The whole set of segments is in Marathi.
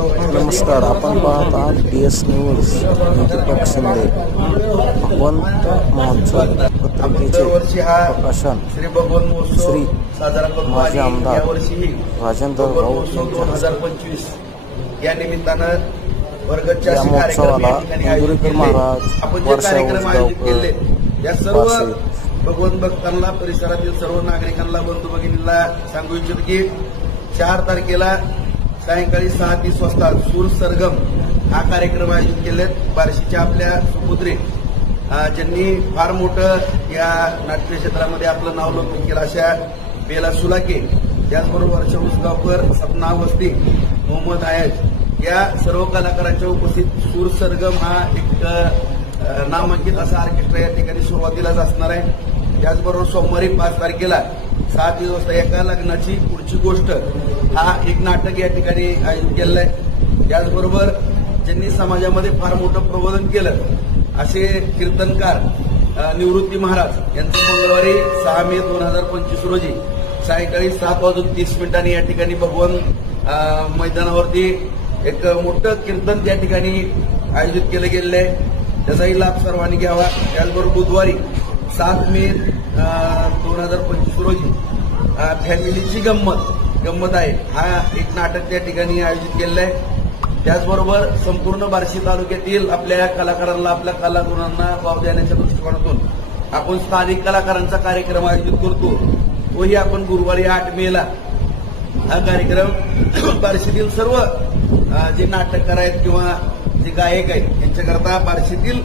नमस्कार, आपण पाहत आहात DS न्यूज. दीपक शिंदे. भगवंत महोत्सव पत्रिकेचे प्रकाशन श्री भगवंत महोत्सव श्री साजरा करतो माजी आणि आमदार यावर्षीही राजेंद्र भगवंत राऊत महोत्सव यांच्या 2025 या निमित्तानं वर्गच्या या कार्यक्रम या महोत्सवाला ठिकाणी आयोजित इंदुरीकर केले. महाराज, आपण जे वर्षा कार्यक्रम आयोजित उजगावकर, केले या सर्व वासे, भगवंत भक्तांना, परिसरातील सर्व नागरिकांना, बंधू भगिनींना सांगू इच्छितो की 4 तारखेला सायंकाळी 6:30 वाजता सूर सरगम हा कार्यक्रम आयोजित केले. बार्शीच्या आपल्या सुपुत्री ज्यांनी फार मोठं या नाट्य क्षेत्रामध्ये आपलं नाव लौकिक केलं अशा बेला सुलाके, त्याचबरोबर वर्षा उजगावकर, सपना वस्ती, मोहम्मद आयज या सर्व कलाकारांच्या उपस्थित सूर सरगम हा एक नामांकित असा ऑर्केस्ट्रा या ठिकाणी सुरुवातीलाच असणार आहे. त्याचबरोबर सोमवारी 5 तारखेला 6:30 वाजता एका लग्नाची पुढची गोष्ट हा एक नाटक या ठिकाणी आयोजित केलेलं आहे. त्याचबरोबर ज्यांनी समाजामध्ये फार मोठं प्रबोधन केलं असे कीर्तनकार निवृत्ती महाराज यांचं मंगळवारी 6 मे 2025 रोजी सायंकाळी 7:30 या ठिकाणी भगवंत मैदानावरती एक मोठं कीर्तन त्या ठिकाणी आयोजित केलं गेलेलं आहे. त्याचाही लाभ सर्वांनी घ्यावा. त्याचबरोबर बुधवारी 7 मे 2025 रोजी फॅमिलीची गंमत आहे हा एक नाटक त्या ठिकाणी आयोजित केलेलं आहे. त्याचबरोबर संपूर्ण बार्शी तालुक्यातील आपल्या कलाकारांना, आपल्या कलागुणांना वाव देण्याच्या दृष्टिकोनातून आपण स्थानिक कलाकारांचा कार्यक्रम आयोजित करतो. तोही आपण गुरुवारी 8 मेला हा कार्यक्रम बार्शीतील सर्व जे नाटककार आहेत किंवा जे गायक आहेत यांच्याकरता बार्शीतील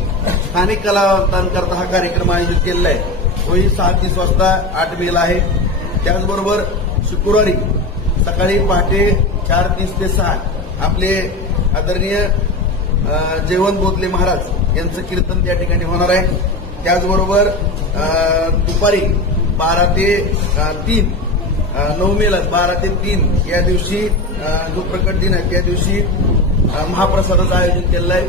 स्थानिक कलावंतांकरता हा कार्यक्रम आयोजित केलेला आहे. तोही 6:30 वाजता 8 मेला आहे. त्याचबरोबर शुक्रवारी सकाळी पहाटे 4:30 ते 6 आपले आदरणीय जयवंत बोधले महाराज यांचं कीर्तन त्या ठिकाणी होणार आहे. त्याचबरोबर दुपारी 12 ते 3 9 मेला 12 ते 3 या दिवशी जो प्रकट दिन आहे त्या दिवशी महाप्रसादाचं आयोजन केलेलं आहे.